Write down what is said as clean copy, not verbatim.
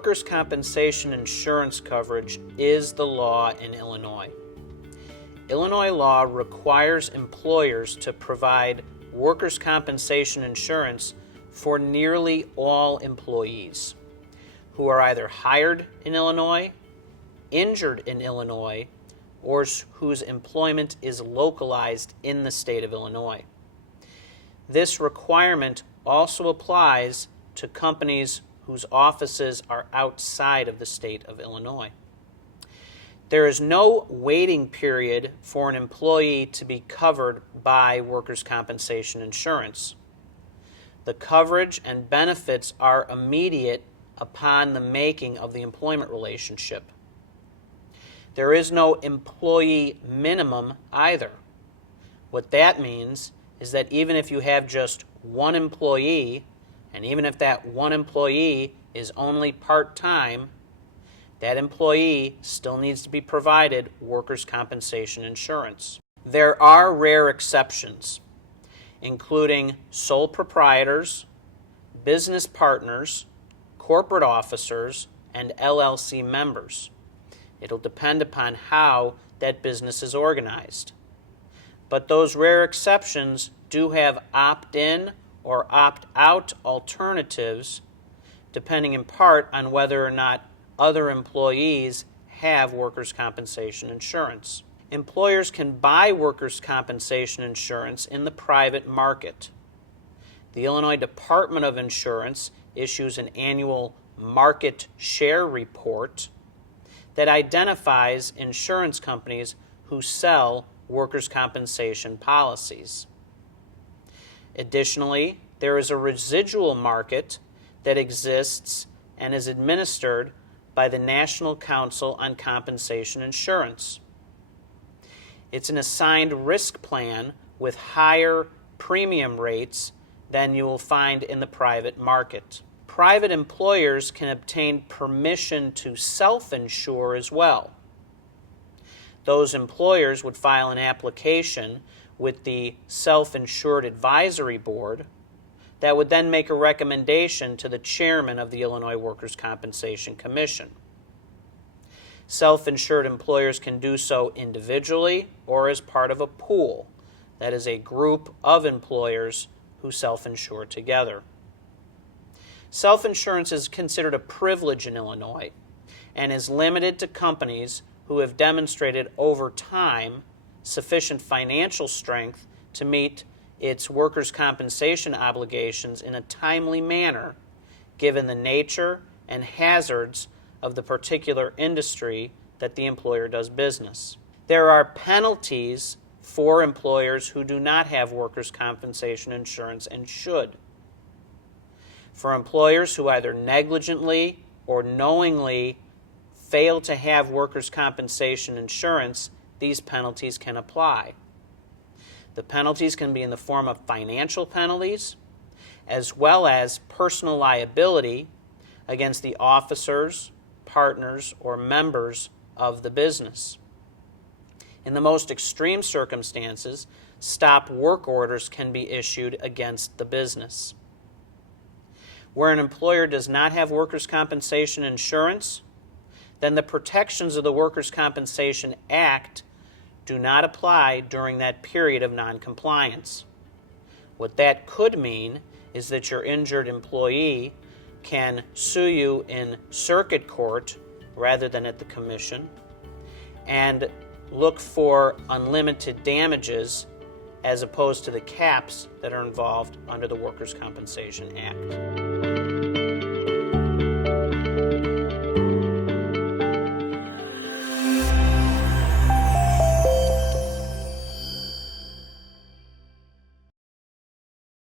Workers' compensation insurance coverage is the law in Illinois. Illinois law requires employers to provide workers' compensation insurance for nearly all employees who are either hired in Illinois, injured in Illinois, or whose employment is localized in the state of Illinois. This requirement also applies to companies whose offices are outside of the state of Illinois. There is no waiting period for an employee to be covered by workers' compensation insurance. The coverage and benefits are immediate upon the making of the employment relationship. There is no employee minimum either. What that means is that even if you have just one employee, and even if that one employee is only part-time, that employee still needs to be provided workers' compensation insurance. There are rare exceptions, including sole proprietors, business partners, corporate officers, and LLC members. It'll depend upon how that business is organized. But those rare exceptions do have opt-in or opt-out alternatives, depending in part on whether or not other employees have workers' compensation insurance. Employers can buy workers' compensation insurance in the private market. The Illinois Department of Insurance issues an annual market share report that identifies insurance companies who sell workers' compensation policies. Additionally, there is a residual market that exists and is administered by the National Council on Compensation Insurance. It's an assigned risk plan with higher premium rates than you will find in the private market. Private employers can obtain permission to self-insure as well. Those employers would file an application with the Self-Insured Advisory Board that would then make a recommendation to the chairman of the Illinois Workers' Compensation Commission. Self-insured employers can do so individually or as part of a pool, that is a group of employers who self-insure together. Self-insurance is considered a privilege in Illinois and is limited to companies who have demonstrated over time sufficient financial strength to meet its workers' compensation obligations in a timely manner, given the nature and hazards of the particular industry that the employer does business. There are penalties for employers who do not have workers' compensation insurance and should. For employers who either negligently or knowingly fail to have workers' compensation insurance, these penalties can apply. The penalties can be in the form of financial penalties, as well as personal liability against the officers, partners, or members of the business. In the most extreme circumstances, stop work orders can be issued against the business. Where an employer does not have workers' compensation insurance, then the protections of the Workers' Compensation Act do not apply during that period of noncompliance. What that could mean is that your injured employee can sue you in circuit court rather than at the commission and look for unlimited damages as opposed to the caps that are involved under the Workers' Compensation Act.